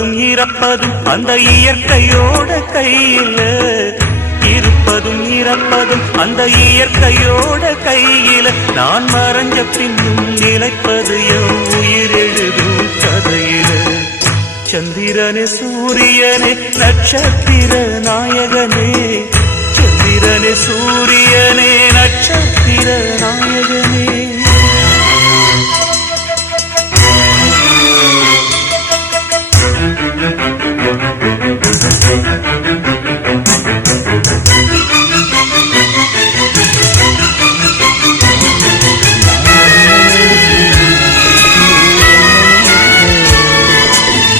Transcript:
இருப்பதும் இறப்பதும் அந்த இயற்கையோட கையில, இருப்பதும் இறப்பதும் அந்த இயற்கையோட கையில, நான் மறைஞ்ச பின்னும் நிலைப்பது என் உயிர் எழுதும் கதையில. சந்திரனே சூரியனே நட்சத்திர நாயகனே, சந்திரனே சூரியனே நட்சத்திர நாயகனே.